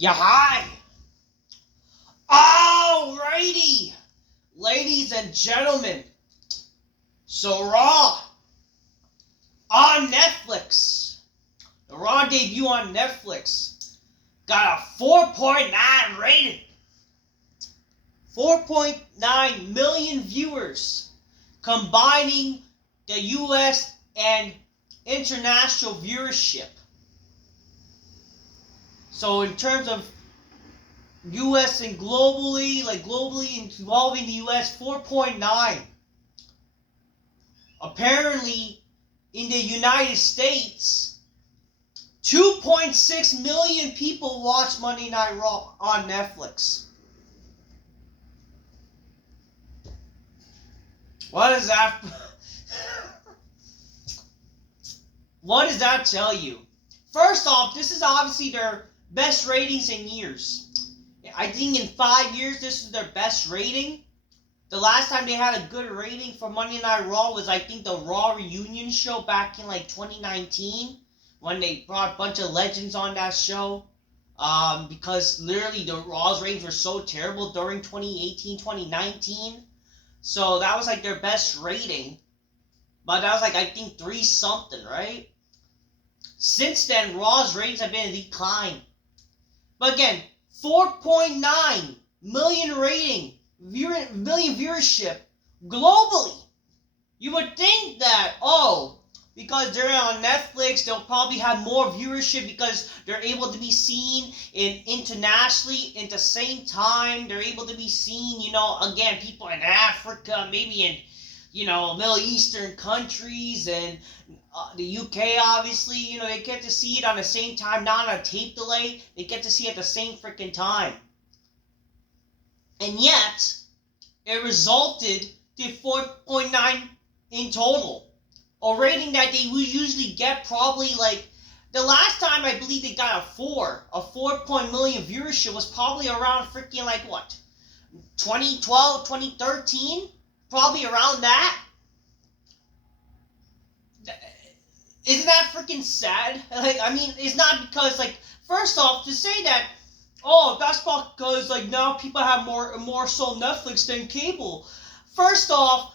Yeah, hi. Alrighty, ladies and gentlemen. So Raw on Netflix. The Raw debut on Netflix got a 4.9 rating. 4.9 million viewers, combining the US and international viewership. So in terms of US and globally involving the US, 4.9. Apparently, in the United States, 2.6 million people watch Monday Night Raw on Netflix. What does that... What does that tell you? First off, this is obviously their best ratings in years. I think in 5 years, this is their best rating. The last time they had a good rating for Monday Night Raw was, I think, the Raw reunion show back in, 2019. When they brought a bunch of legends on that show. Because literally, the Raw's ratings were so terrible during 2018, 2019. So that was, their best rating. But that was, I think, 3-something, right? Since then, Raw's ratings have been in decline. But again, 4.9 million rating, million viewership globally. You would think that, because they're on Netflix, they'll probably have more viewership because they're able to be seen internationally at the same time. They're able to be seen, again, people in Africa, maybe in, Middle Eastern countries and the UK, obviously, they get to see it on the same time, not on a tape delay. They get to see it at the same freaking time. And yet, it resulted to 4.9 in total. A rating that they would usually get probably the last time I believe they got a 4 million viewership was probably around freaking 2012, 2013? Probably around that. Isn't that freaking sad? It's not because, first off, to say that, that's because, now people have more so Netflix than cable. First off,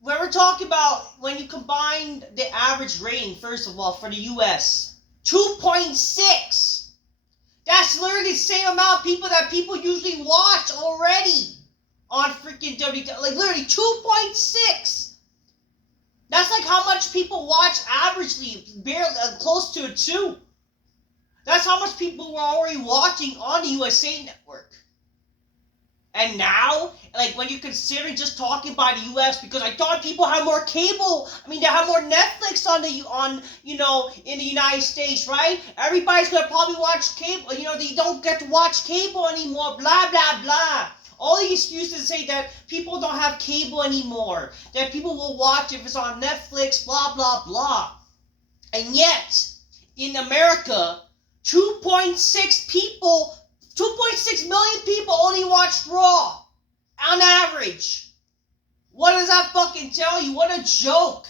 when we're talking about, when you combine the average rating, first of all, for the US, 2.6. That's literally the same amount of people that people usually watch already on freaking WWE. Literally 2.6. That's how much people watch averagely, barely close to a 2. That's how much people were already watching on the USA Network. And now, when you're considering just talking about the US, because I thought people had more cable. They have more Netflix in the United States, right? Everybody's gonna probably watch cable. They don't get to watch cable anymore. Blah blah blah. All the excuses say that people don't have cable anymore, that people will watch if it's on Netflix, blah, blah, blah. And yet, in America, 2.6 million people only watched Raw, on average. What does that fucking tell you? What a joke.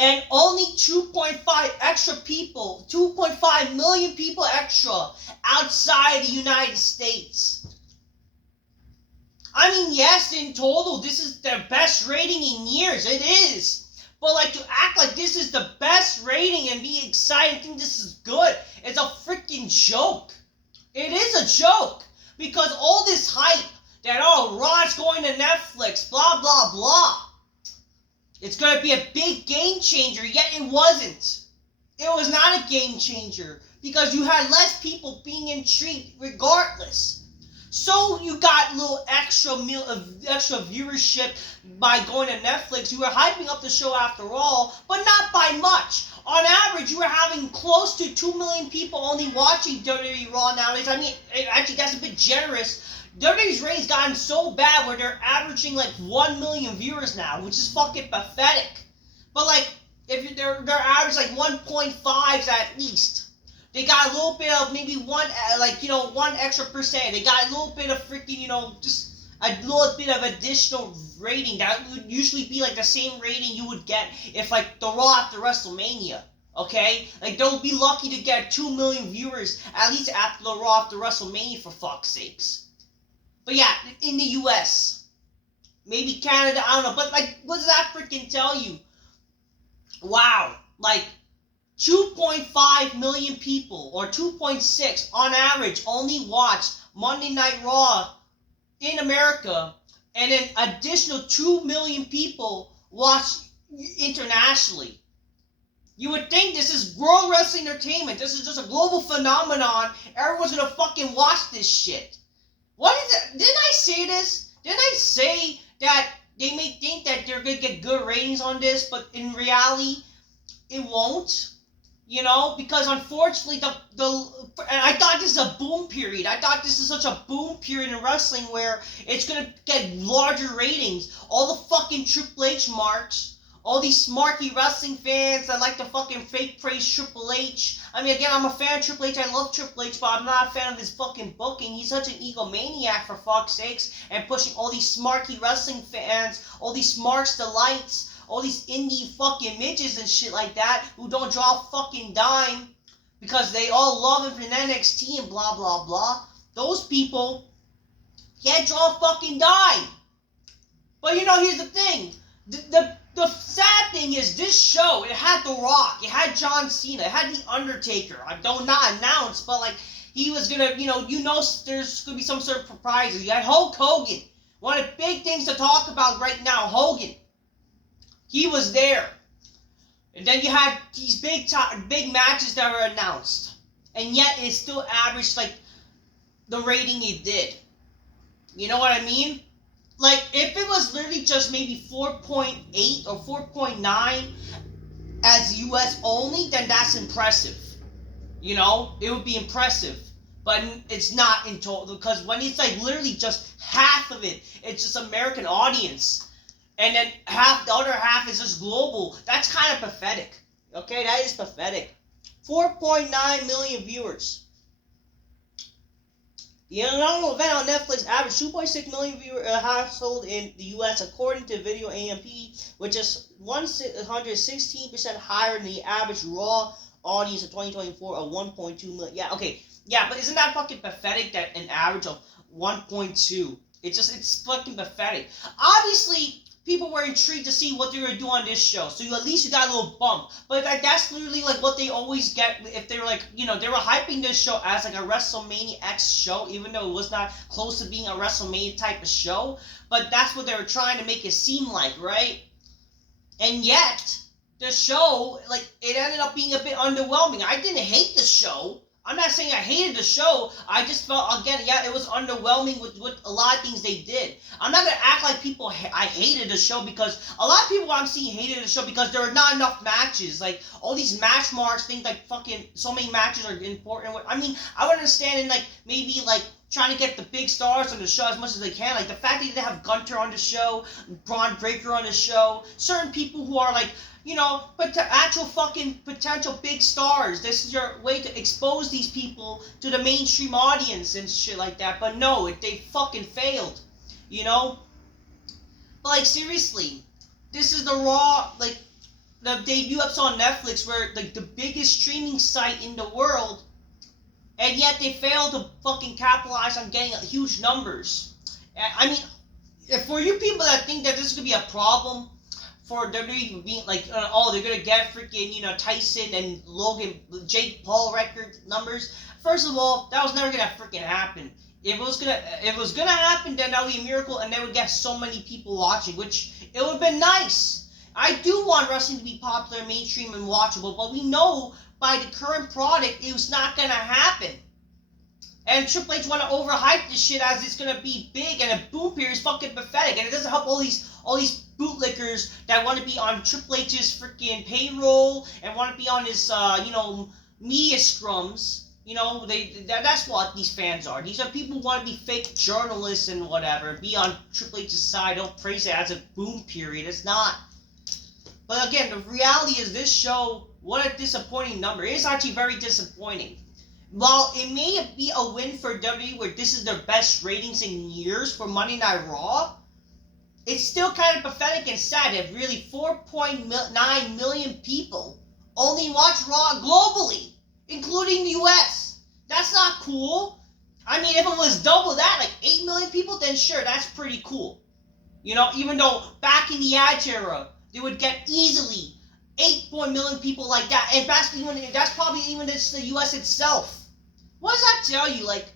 And only 2.5 million people extra outside the United States. Yes, in total, this is their best rating in years. It is. But to act like this is the best rating and be excited and think this is good, it's a freaking joke. It is a joke. Because all this hype that, Raw's going to Netflix, blah, blah, blah. It's going to be a big game changer, yet it wasn't. It was not a game changer because you had less people being intrigued regardless. So you got a little extra viewership by going to Netflix. You were hyping up the show after all, but not by much. On average, you were having close to 2 million people only watching WWE Raw nowadays. Actually, that's a bit generous. WWE's ratings gotten so bad where they're averaging 1 million viewers now, which is fucking pathetic. But if they're average 1.5s at least. They got a little bit of maybe one extra percent. They got a little bit of freaking, just a little bit of additional rating. That would usually be the same rating you would get if the Raw after WrestleMania. Okay? Like, they'll be lucky to get 2 million viewers, at least after the Raw after WrestleMania, for fuck's sakes. But yeah, in the US. Maybe Canada, I don't know. But, like, what does that freaking tell you? Wow. Like, 2.5 million people, or 2.6 on average, only watch Monday Night Raw in America, and an additional 2 million people watch internationally. You would think this is world wrestling entertainment. This is just a global phenomenon. Everyone's gonna fucking watch this shit. What is it? Didn't I say this? Didn't I say that they may think that they're gonna get good ratings on this, but in reality, it won't? You know, because unfortunately, and I thought this is a boom period. I thought this is such a boom period in wrestling where it's gonna get larger ratings. All the fucking Triple H marks, all these smarky wrestling fans that like to fucking fake praise Triple H. I mean, again, I'm a fan of Triple H. I love Triple H, but I'm not a fan of his fucking booking. He's such an egomaniac, for fuck's sakes, and pushing all these smarky wrestling fans, all these smarks delights, all these indie fucking midgets and shit like that who don't draw a fucking dime because they all love him from NXT and blah blah blah. Those people can't draw a fucking dime. But you know, here's the thing. The sad thing is, this show, it had The Rock, it had John Cena, it had The Undertaker. I don't not announce, but like, he was gonna, there's gonna be some sort of surprises. You had Hulk Hogan. One of the big things to talk about right now, Hogan. He was there. And then you had these big matches that were announced. And yet it still averaged like the rating it did. You know what I mean? Like, if it was literally just maybe 4.8 or 4.9 as US only, then that's impressive. You know? It would be impressive. But it's not in total, because when it's like literally just half of it, it's just American audience. And then the other half is just global. That's kind of pathetic. Okay, that is pathetic. 4.9 million viewers. The inaugural event on Netflix averaged 2.6 million household in the U.S. according to Video AMP, which is 116% higher than the average Raw audience of 2024 of 1.2 million. Yeah, okay. Yeah, but isn't that fucking pathetic that an average of 1.2? It's fucking pathetic. Obviously, people were intrigued to see what they were going to do on this show, so at least you got a little bump. But that's literally like what they always get if they were like, they were hyping this show as like a WrestleMania X show, even though it was not close to being a WrestleMania type of show. But that's what they were trying to make it seem like, right? And yet, the show, like, it ended up being a bit underwhelming. I didn't hate the show. I'm not saying I hated the show. I just felt, again, yeah, it was underwhelming with a lot of things they did. I'm not going to act like people, I hated the show, because a lot of people I'm seeing hated the show because there are not enough matches. Like, all these match marks think like fucking so many matches are important. I mean, I would understand in like, maybe like, trying to get the big stars on the show as much as they can. Like, the fact that they have Gunter on the show, Braun Breaker on the show, certain people who are like, but to actual fucking potential big stars. This is your way to expose these people to the mainstream audience and shit like that. But no, they fucking failed. But like, seriously, this is the Raw, like, the debut episode on Netflix, where like the biggest streaming site in the world, and yet they failed to fucking capitalize on getting huge numbers. I mean, for you people that think that this could be a problem for WWE being like, they're gonna get freaking, Tyson and Logan, Jake Paul record numbers. First of all, that was never gonna freaking happen. If it was gonna happen, then that would be a miracle, and they would get so many people watching, which it would have been nice. I do want wrestling to be popular, mainstream, and watchable, but we know by the current product, it was not gonna happen. And Triple H want to overhype this shit as it's gonna be big, and a boom period is fucking pathetic, and it doesn't help all these bootlickers that want to be on Triple H's freaking payroll and want to be on his media scrums. That's what these fans are. These are people who want to be fake journalists and whatever, be on Triple H's side. Don't praise it as a boom period. It's not. But again, the reality is this show, what a disappointing number. It is actually very disappointing. While it may be a win for WWE, where this is their best ratings in years for Monday Night Raw, it's still kind of pathetic and sad that really 4.9 million people only watch Raw globally, including the US. That's not cool. I mean, if it was double that, like 8 million people, then sure, that's pretty cool. You know, even though back in the Ad era, they would get easily 8 million people like that, and that's probably even just the US itself. What does that tell you? Like,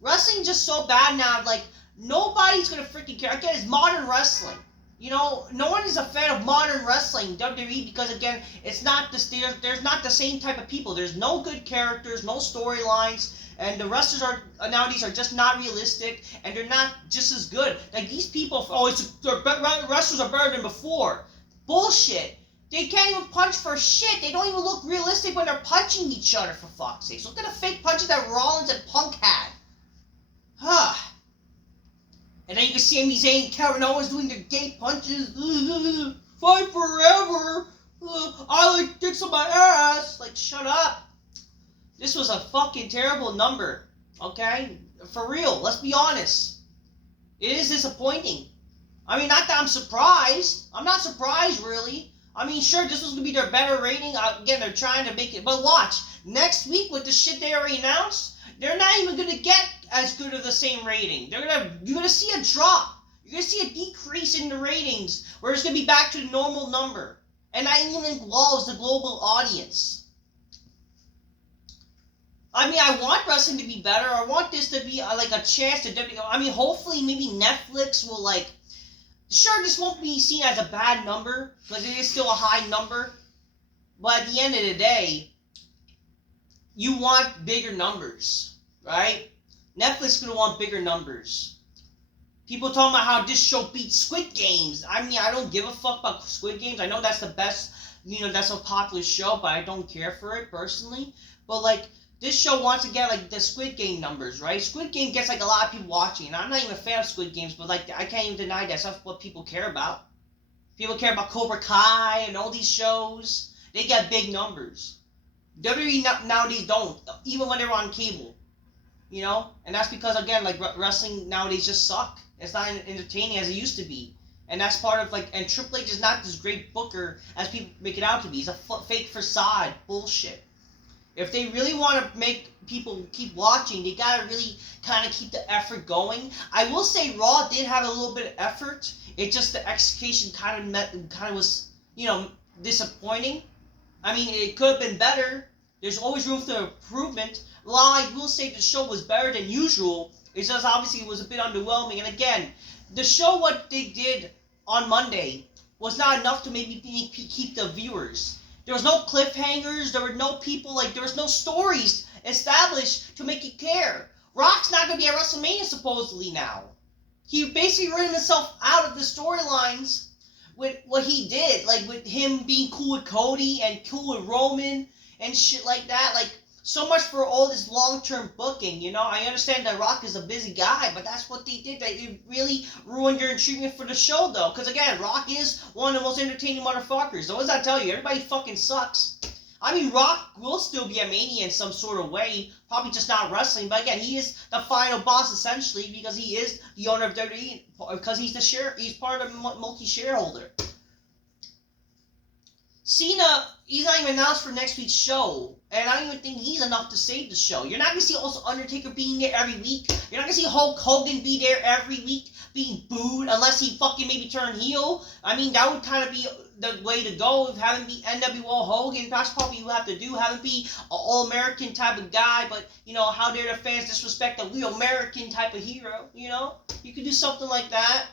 wrestling's just so bad now, like, nobody's gonna freaking care. Again, it's modern wrestling. You know, no one is a fan of modern wrestling, WWE, because again, it's not there's not the same type of people. There's no good characters, no storylines, and the wrestlers nowadays are just not realistic, and they're not just as good. Like these people, wrestlers are better than before. Bullshit. They can't even punch for shit. They don't even look realistic when they're punching each other, for fuck's sake. Look at the fake punches that Rollins and Punk had. Huh. And then you can see Sami Zayn and Kevin Owens doing their gay punches. Fight forever. I like dicks on my ass. Like, shut up. This was a fucking terrible number. Okay? For real. Let's be honest. It is disappointing. I mean, not that I'm surprised. I'm not surprised, really. I mean, sure, this was going to be their better rating. Again, they're trying to make it. But watch. Next week, with the shit they already announced, they're not even going to get as good of the same rating. You're gonna see a drop. You're gonna see a decrease in the ratings, where it's gonna be back to the normal number, and that even involves the global audience. I mean, I want wrestling to be better. I want this to be like a chance to WWE. I mean, hopefully, maybe Netflix will like. Sure, this won't be seen as a bad number because it is still a high number, but at the end of the day, you want bigger numbers, right? Netflix is going to want bigger numbers. People talking about how this show beats Squid Games. I mean, I don't give a fuck about Squid Games. I know that's the best, that's a popular show, but I don't care for it personally. But, like, this show wants to get, like, the Squid Game numbers, right? Squid Game gets, like, a lot of people watching. And I'm not even a fan of Squid Games, but, like, I can't even deny that's not what people care about. People care about Cobra Kai and all these shows. They get big numbers. WWE nowadays don't, even when they're on cable. You know, and that's because again, like wrestling nowadays just suck. It's not entertaining as it used to be, and that's part of like. And Triple H is not this great booker as people make it out to be. He's a fake facade bullshit. If they really want to make people keep watching, they gotta really kind of keep the effort going. I will say Raw did have a little bit of effort. It just the execution kind of was disappointing. I mean, it could have been better. There's always room for improvement. While I will say the show was better than usual, it's just obviously it was a bit underwhelming. And again, the show, what they did on Monday, was not enough to maybe keep the viewers. There was no cliffhangers, there were no people, there was no stories established to make you care. Rock's not going to be at WrestleMania supposedly now. He basically written himself out of the storylines with what he did, like with him being cool with Cody and cool with Roman and shit like that, so much for all this long-term booking, I understand that Rock is a busy guy, but that's what they did. It really ruined your intriguement for the show, though. Because, again, Rock is one of the most entertaining motherfuckers. So what does that tell you? Everybody fucking sucks. I mean, Rock will still be a Mania in some sort of way. Probably just not wrestling. But, again, he is the final boss, essentially, because he is the owner of WWE. Because he's part of the multi-shareholder. Cena, he's not even announced for next week's show, and I don't even think he's enough to save the show. You're not going to see also Undertaker being there every week. You're not going to see Hulk Hogan be there every week being booed unless he fucking maybe turn heel. I mean, that would kind of be the way to go. Have him be NWO Hogan. That's probably what you have to do. Have him be an all-American type of guy, but, how dare the fans disrespect a real American type of hero, You could do something like that.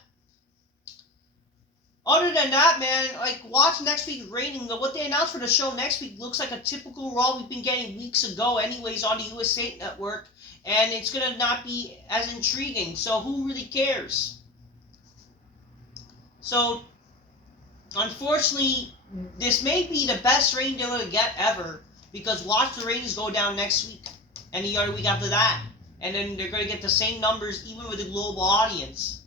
Other than that, man, watch next week's rating. What they announced for the show next week looks like a typical Raw we've been getting weeks ago anyways on the USA Network, and it's going to not be as intriguing, so who really cares? So, unfortunately, this may be the best rating they're going to get ever, because watch the ratings go down next week, and the other week after that, and then they're going to get the same numbers even with the global audience.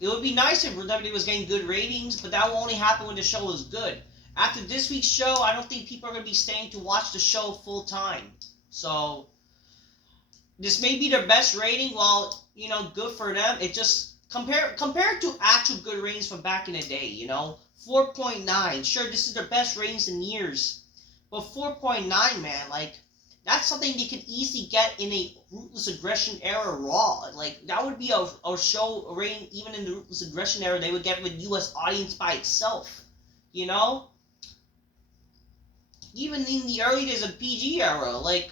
It would be nice if WWE was getting good ratings, but that will only happen when the show is good. After this week's show, I don't think people are going to be staying to watch the show full time. So, this may be their best rating. Well, good for them. It just Compare it to actual good ratings from back in the day, 4.9. Sure, this is their best ratings in years. But 4.9, man, like, that's something they could easily get in a Ruthless Aggression era Raw. Like, that would be a show rating, even in the Ruthless Aggression era, they would get with US audience by itself. Even in the early days of PG era, like,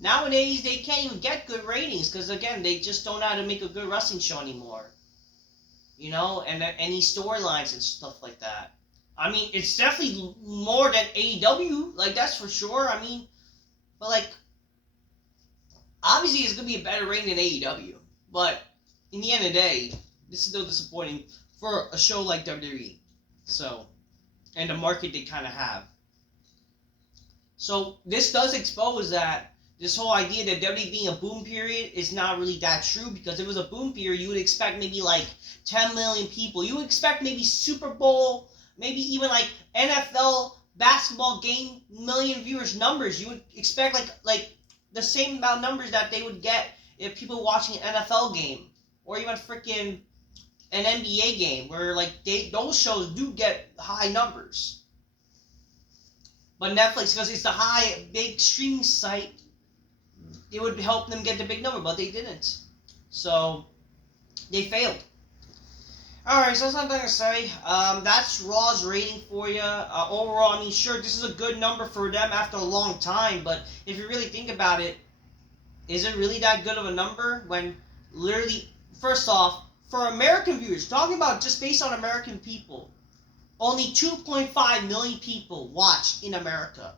nowadays they can't even get good ratings because, again, they just don't know how to make a good wrestling show anymore. And any storylines and stuff like that. I mean, it's definitely more than AEW, like, that's for sure. I mean, but, like, obviously it's going to be a better rating than AEW. But in the end of the day, this is still disappointing for a show like WWE. So, and the market they kind of have. So, this does expose that this whole idea that WWE being a boom period is not really that true, because if it was a boom period, you would expect maybe like 10 million people. You would expect maybe Super Bowl, maybe even like NFL basketball game million viewers numbers. You would expect like the same amount of numbers that they would get if people watching an NFL game or even freaking an NBA game, where like those shows do get high numbers. But Netflix, because it's the big streaming site, it would help them get the big number, but they didn't. So, they failed. Alright, so that's what I'm going to say. That's Raw's rating for you. Overall, I mean, sure, this is a good number for them after a long time, but if you really think about it, is it really that good of a number when literally, first off, for American viewers, talking about just based on American people, only 2.5 million people watch in America.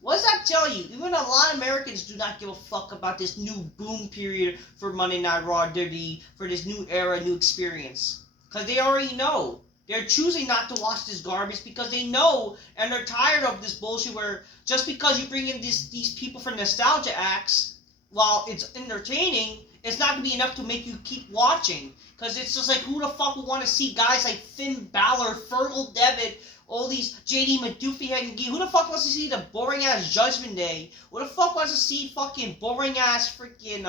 What does that tell you? Even a lot of Americans do not give a fuck about this new boom period for Monday Night Raw, WWE, for this new era, new experience. Because they already know. They're choosing not to watch this garbage because they know and they're tired of this bullshit where just because you bring in these people for nostalgia acts, while it's entertaining, it's not going to be enough to make you keep watching. Because it's just like, who the fuck would want to see guys like Finn Balor, Fergal Devitt, all these JD McDuffie head and who the fuck wants to see the boring ass Judgment Day? Who the fuck wants to see fucking boring ass freaking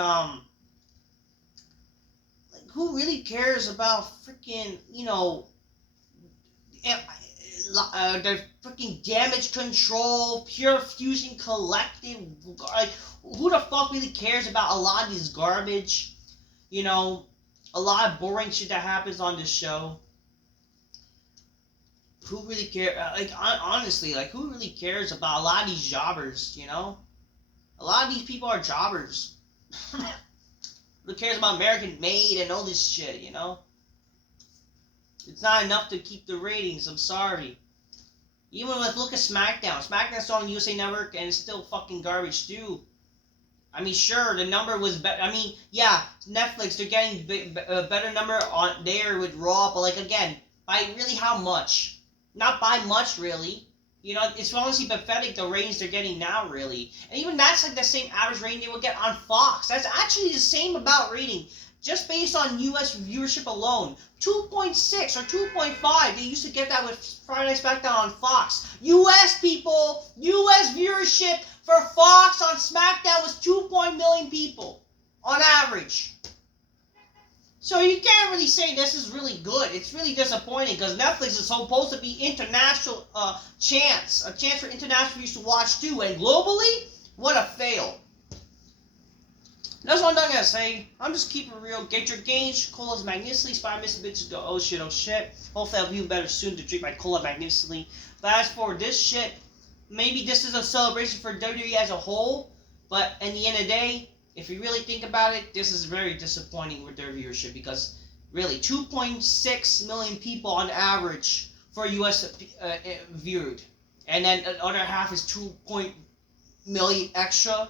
like, who really cares about freaking the freaking Damage Control, Pure Fusion Collective? Like, who the fuck really cares about a lot of this garbage? A lot of boring shit that happens on this show. Who really cares? Honestly, like, who really cares about a lot of these jobbers, A lot of these people are jobbers. Who cares about American Made and all this shit, It's not enough to keep the ratings, I'm sorry. Even let's look at SmackDown. SmackDown's on USA Network and it's still fucking garbage too. I mean, sure, the number was better. I mean, yeah, Netflix, they're getting a better number on there with Raw, but like, again, by really how much? Not by much, really. It's honestly pathetic the ratings they're getting now, really. And even that's like the same average rating they would get on Fox. That's actually the same about rating. Just based on US viewership alone. 2.6 or 2.5. They used to get that with Friday Night SmackDown on Fox. US people! US viewership for Fox on SmackDown was 2 million people. On average. So you can't really say this is really good. It's really disappointing because Netflix is supposed to be international a chance for international viewers to watch too. And globally, what a fail. That's what I'm not gonna say. I'm just keeping it real. Get your gains, colas magnificently. Spy missing bitches go, oh shit, oh shit. Hopefully I'll be better soon to drink my cola magnificently. But as for this shit, maybe this is a celebration for WWE as a whole. But in the end of the day, if you really think about it, this is very disappointing with their viewership because really 2.6 million people on average for US viewed, and then the other half is 2 million extra.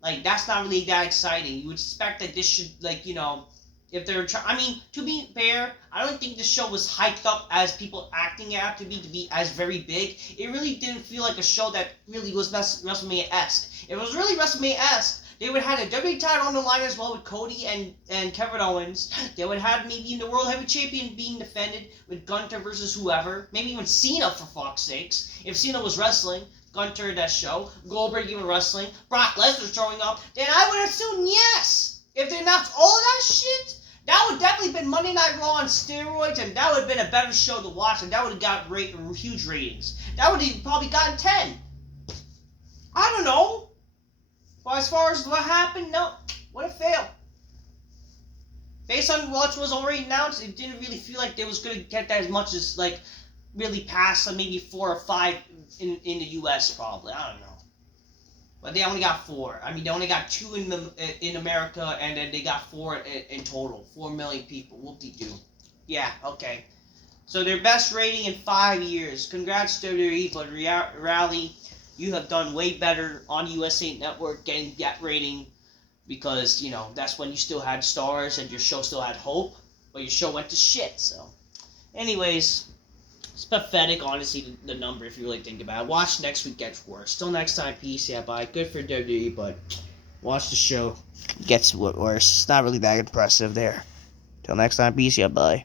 Like, that's not really that exciting. You would expect that this should, like, if they're I mean, to be fair, I don't think this show was hyped up as people acting it out to be as very big. It really didn't feel like a show that really was WrestleMania-esque. If it was really WrestleMania-esque, they would have had a WWE title on the line as well with Cody and Kevin Owens. They would have maybe the World Heavy Champion being defended with Gunther versus whoever. Maybe even Cena, for fuck's sakes. If Cena was wrestling, Gunther in that show, Goldberg even wrestling, Brock Lesnar showing up, then I would assume yes. If they announced all of that shit, That would definitely been Monday Night Raw on steroids, and that would have been a better show to watch, and that would have got huge ratings. That would have probably gotten 10. I don't know. But as far as what happened, no. What a fail. Based on what was already announced, it didn't really feel like they was going to get that as much as, like, really past maybe 4 or 5 in the U.S. probably. I don't know. But they only got 4. I mean, they only got 2 in America, and then they got 4 in total. 4 million people. Whoop-de-doo. Yeah, okay. So their best rating in 5 years. Congrats, WWE, but Rally, you have done way better on USA Network getting that rating because, you know, that's when you still had stars and your show still had hope, but your show went to shit, so. Anyways, it's pathetic, honestly, the number, if you really think about it. Watch next week gets worse. Till next time, peace, yeah, bye. Good for WWE, but watch the show. It gets worse. It's not really that impressive there. Till next time, peace, yeah, bye.